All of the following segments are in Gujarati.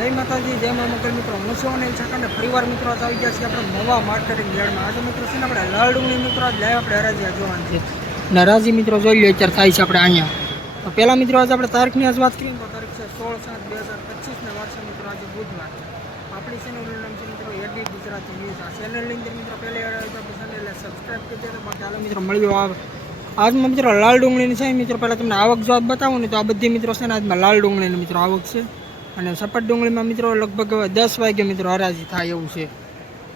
જય માતાજી, જય મા મંગલ મિત્રો. હું છું અને છકંડ પરિવાર મિત્રો આવી ગયા છીએ આપણે નવા માર્કેટિંગ યાર્ડમાં. આજે મિત્રો છે ને આપણે લાલ ડુંગળી મિત્રો, આજે આપણે હરાજી જોવાની છે. ને હરાજી મિત્રો જોઈ લો અત્યારે થાય છે આપણે અહીંયા. તો પહેલાં મિત્રો આજે આપણે તારીખની આજ વાત કરીએ તો તારીખ છે સોળ સાત બે હજાર પચીસને વાત છે મિત્રો આજે બુધવાર. આપણી ચેનલનું નામ છે મિત્રો એડી ગુજરાતી ન્યૂઝ આ ચેનલની અંદર મિત્રો પહેલી વાર આવી તો આપણી ચેનલને સબસ્ક્રાઈબ કરી દેજો, બાકી હાલો મિત્રો મળ્યો આવે આજમાં મિત્રો લાલ ડુંગળીની છે. મિત્રો પહેલાં તમને આવક જો આજ બતાવું ને, તો આ બધી મિત્રો છે ને આજમાં લાલ ડુંગળીની મિત્રો આવક છે. અને સપાટ ડુંગળીમાં મિત્રો લગભગ દસ વાગે મિત્રો હરાજી થાય એવું છે.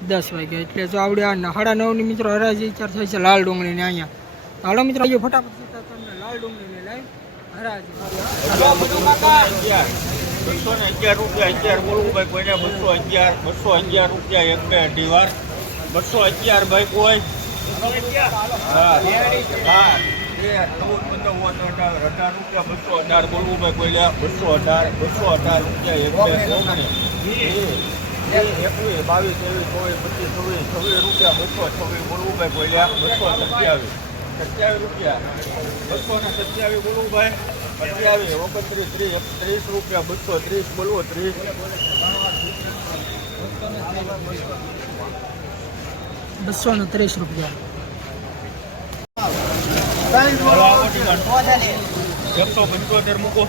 દસ વાગે. એટલે જો આવડે આ સાડા નવની મિત્રો હરાજી ચાર થાય છે લાલ ડુંગળીને અહીંયા. હાલો મિત્રો અહીંયા ફટાફટ તમને લાલ ડુંગળીને લાઈવ બસો ને અગિયાર રૂપિયા અગિયાર બોલવું ભાઈ કોઈને બસો અગિયાર બસો અગિયાર રૂપિયા એક બે અઢી વાર. બસો અગિયાર ભાઈ કોઈ? હા. હા. ચૌદ, પંદર, અઢાર રૂપિયા બસો અઢાર બોલવું ભાઈ કોઈ બસો અઢાર બસો અઢાર રૂપિયા એકવીસ બાવીસ ત્રેવીસ ચોવીસ પચીસ છવ્વીસ છવ્વીસ રૂપિયા બસો છવ્વીસ બોલવું ભાઈ કોઈ બસો સત્યાવીસ સત્યાવીસ રૂપિયા બસો ને સત્યાવીસ બોલવું ભાઈ સત્યાવીસ ત્રીસ ત્રીસ રૂપિયા બસો ત્રીસ બોલવો ત્રીસ બસો ને ત્રીસ રૂપિયા. એકસો પંચોતેર મૂકો.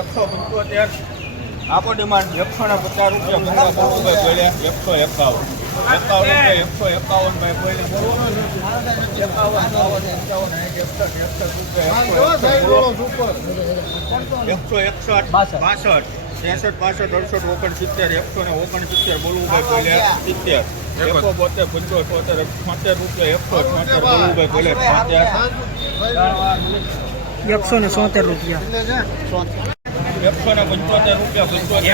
એકસો પંચોતેર. આપો ડિમાન્ડ એકસો ને પચાસ રૂપિયા ભાઈ બોલ્યા એકસો એકાવન. એકાવન એકસો એકાવન ભાઈ બોલે એકસો એકસઠ બાસઠ. ત્રેસઠ પાસઠ અડસઠ ઓગણસિત્તેર. એકસો ને ઓગણસિત્તેર બોલવું ભાઈ બોલ્યા સિત્તેર. એકસો બોતેર પંચોતેર છોતેર રૂપિયા એકસો છોતેર બોલવું ભાઈ ભલે. એકસો ને સોતેર રૂપિયા. એકસો ને પંચોતેર રૂપિયા પંચોતેર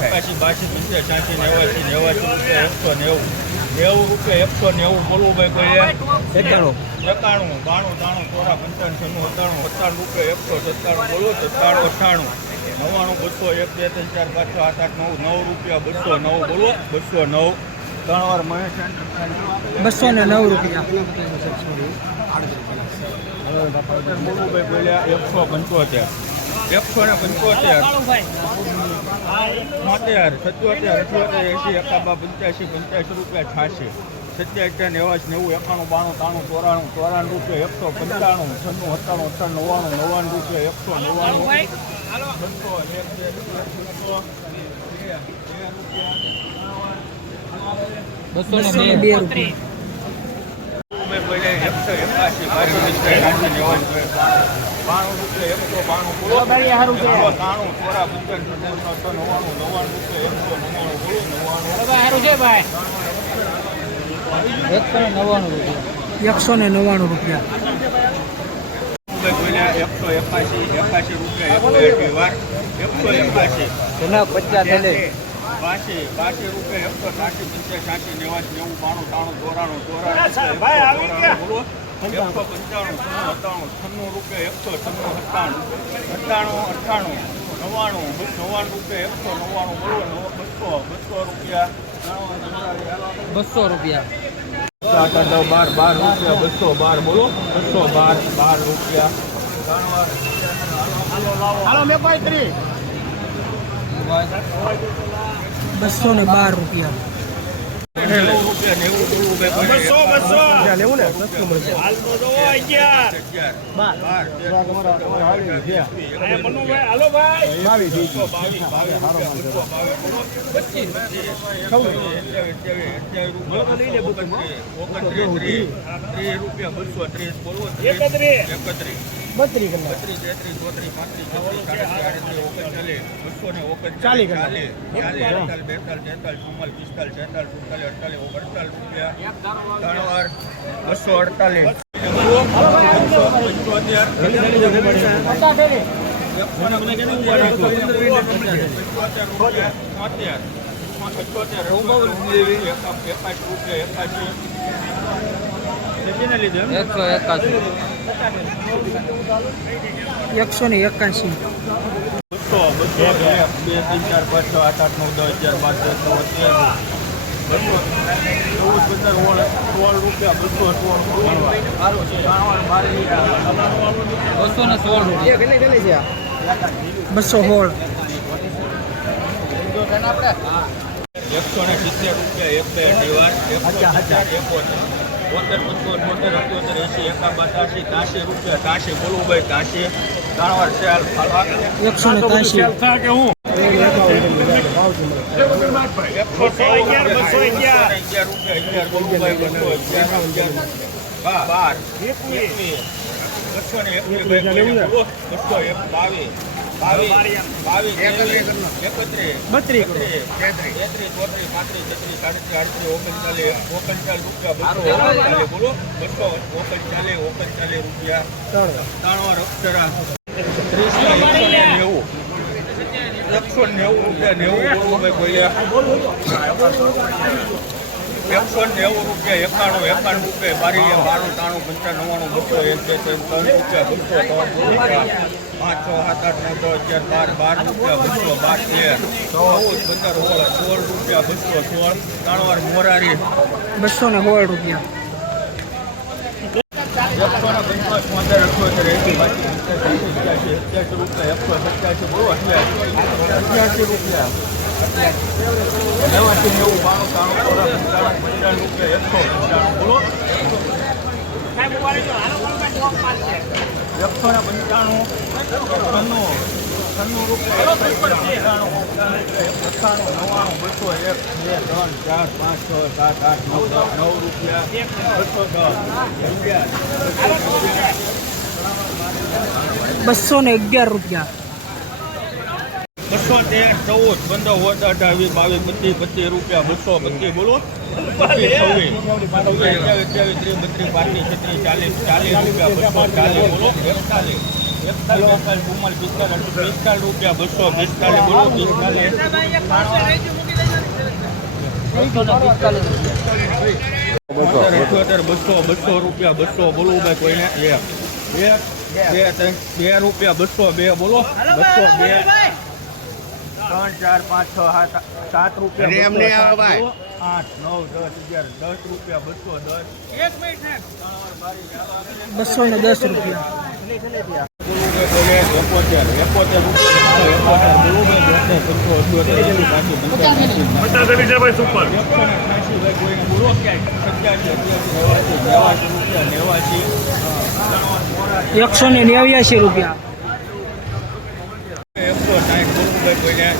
એકાશી બાસી પંચાસી છ્યાસી નેવાસી નેવાસી રૂપિયા એકસો નેવું. નેવું રૂપિયા એકસો નેવું બોલવું ભાઈ કોઈ એકાણું. એકાણું બાણું ત્રાણું ચોરા પંચાવન છન્નું સત્તાણું સત્તાણું રૂપિયા એકસો સત્તાણું બોલો સત્તાણું અઠાણું નવ્વાણું બસો એક બે ત્રણ ચાર પાંચ સાત આઠ આઠ નવ નવ રૂપિયા બસો નવ બોલો બસો નવ. બસો ને નવ રૂપિયા. બોલવું બોલ્યા એકસો પંચોતેર. એકસો ને પંચોતેર. છોતેર સત્યોતેર અઠ્યોતેર એસી એકાબા પંચ્યાસી પંચ્યાસી રૂપિયા છ્યાસી સત્યાસી નેવાસી નેવું એકાણું બાણું ત્રાણું ચોરાણું ચોરાણું રૂપિયા એકસો પંચાણું છન્નું સત્તાણું અઠાણું નવ્વાણું નવ્વાણું રૂપિયા એકસો નવ્વાણું. બસો એક બસો બે રૂપિયા બસો ને બે રૂપિયા. એકસો બાણું રૂપિયા. એકસો બાણું બોલો ત્રાણું ચોરા પંચાવન નવસો નવ્વાણું નવ્વાણું રૂપિયા. એકસો નવ્વાણું બોલો નવ્વાણું એકસો ને નવ્વાણું રૂપિયા. એકસો એકાશી એકાશી રૂપિયા એકસો એકાશી એકસો એકાસી બાસી બાસી રૂપિયા એકસો સાઠી પંચાસ સાઠી નેવાસી નેવું બાણું ત્રાણું ચોરાણું ચોરાણું બોલો. એકસો પંચાણું છન્નું સત્તાણું છન્નું રૂપિયા એકસો છન્નું સત્તાણું અઠ્ઠાણું અઠ્ઠાણું નવ્વાણું નવ્વાણું રૂપિયા એકસો નવ્વાણું બોલો નવ બસો બસો રૂપિયા. બસો રૂપિયા. સાત આઠ નવ બાર બાર રૂપિયા બસો બાર બોલો. બસો બાર બાર રૂપિયા. બસો ને બાર રૂપિયા બસો ને બાર રૂપિયા. એકત્રીસ. એકત્રીસ બત્રી કલાક બત્રીસ તેત્રીસ ચોત્રીસ પાંત્રીસ ચાલીસ ચાલીસ અડતાલીસ બેતાલીસ તેતાલીસ ચુમ્માલીસ પિસ્તાલીસ છેતાલીસ સુડતાલીસ અડતાલીસ ઓગણચાલીસ રૂપિયા ત્રણ વાર બસો અડતાલીસ એકસો એકાસી એકસો ને એકાસી બસો બસો બે ત્રણ ચાર પાંચ છ આઠ આઠ નવ દસ અગિયાર બાર દસ નવ તેર બસો. ચૌદ પંદર સોળ સોળ રૂપિયા બસો સોળ બસો ને સોળ રૂપિયા. બસો સોળ. એકસો ને સિત્તેર રૂપિયા એક બે અઢીવાર બોતેર પચોતેર બોતેર અઠ્યોતેર એસી એકા બતાસી તાસી રૂપિયા તાસી બોલવું ભાઈ ત્યાસી ત્રણ વાર ફાલવા એકસો ને બસો અગિયાર અગિયાર બાર બસો ને એકવીસ બસો એક બાવીસ બત્રીસ. તેત્રીસ, ચોત્રીસ, પાંત્રીસ, છત્રીસ, સાડત્રીસ, આડત્રીસ, ઓગણચાલીસ, ઓગણચાલીસ રૂપિયા, બોલો, બસો ઓગણચાલીસ, ઓગણચાલીસ રૂપિયા, ત્રણ અક્ષરા, નેવું. એકસો નેવું રૂપિયા, નેવું બોલવું ભાઈ બોલ્યા. એકસો ને નેવું રૂપિયા, એકાણું, એકાણું રૂપિયા, બારી, બાણું, ત્રાણું, પંચાણું, નવ્વાણું, બસો, એક, બે, ત્રણ, ત્રણ રૂપિયા, બસો, ત્રણ રૂપિયા, પાંચ, છ, સાત, આઠ, નવ, દસ, અગિયાર, બાર, બાર રૂપિયા, બસો, બાર, તેર, ચૌદ, પંદર, સોળ, સોળ રૂપિયા, બસો, સોળ, ત્રણ મોરારી, બસો ને સોળ રૂપિયા. એકસો ને પંચાવન, પંદર, અઠ્યોતેર, એંસી, સત્યાસી, સત્યાસી રૂપિયા, એકસો સત્યાસી, અઠ્યાસી રૂપિયા, નેવાસી, નેવું, બાણું, ત્રાણું, પંચાણું, પંચાણું રૂપિયા, એકસો ને પંચાણું છન્નું છન્નું પંચાણું અઠ્ઠાણું નવ્વાણું બસો એક બે ત્રણ ચાર પાંચ છ સાત આઠ નવ નવ રૂપિયા બસો દસ રૂપિયા બસો ને અગિયાર રૂપિયા. બસો તેર ચૌદ પંદર ઓત અઠાવીસ બાવીસ પચીસ પચીસ રૂપિયા બસો પચીસ બોલો. છવ્વીસ. છવ્વીસ અઠ્યાવીસ અઠ્યાવીસ ત્રીસ બત્રીસ પાંત્રીસ છત્રીસ ચાલીસ ચાલીસ રૂપિયા બસો ચાલીસ બોલો. એકતાલીસ. એકતાલીસ ચુમ્માલીસ પિસ્તાલીસ પિસ્તાલીસ રૂપિયા બસો પિસ્તાલીસ બોલો. પિસ્તાલીસ. બસો બસો રૂપિયા બસો બોલવું ભાઈ કોઈને. એક બે બે ત્રણ બે રૂપિયા બસો બે બોલો. બસો બે. ત્રણ ચાર પાંચ છ સાત સાત રૂપિયા. આઠ નવ દસ અગિયાર દસ રૂપિયા બસો દસ. બસો ને દસ રૂપિયા. એકસો ને બોલે એકોતેર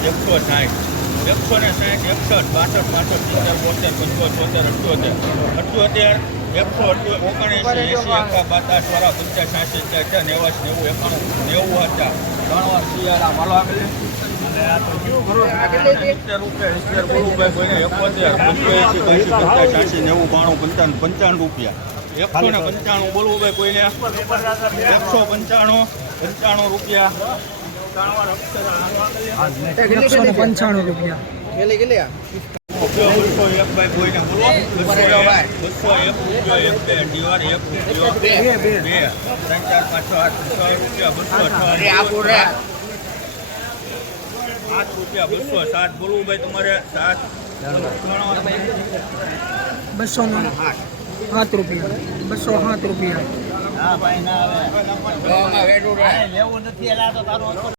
એકસો સાઠ એકસો ને સાઠ એકસઠ બાસઠ પાસઠ સિત્તેર બોતેર પંચોતેર છોતેર અઠ્યોતેર અઠ્યોતેર એકસો અઠ્યો ઓગણએંસી એંસી એકા બાસઠ વાળા પંચાસ સાસી ચાર નેવાસ નેવું એકાણું નેવું હતા ત્રણ વાર શિયાળા માલો પંચો બાણું પંચાણું રૂપિયા એકસો ને પંચાણું બોલવું ભાઈ કોઈને? એકસો પંચાણું પંચાણું રૂપિયા. એકસો ને પંચાણું રૂપિયા બસો બસો એક ભાઈ કોઈને બોલો બસો એક બસો એક રૂપિયો એક બે દિવાર એક રૂપિયો બે બે બે ત્રણ ચાર પાંચ છ આઠ છ રૂપિયા બસો છ અરે આપો રે. સાત રૂપિયા બસો સાત બોલવું ભાઈ તમારે સાત બસો ને સાત રૂપિયા બસો સાત રૂપિયા લેવું નથી એલા તો તારું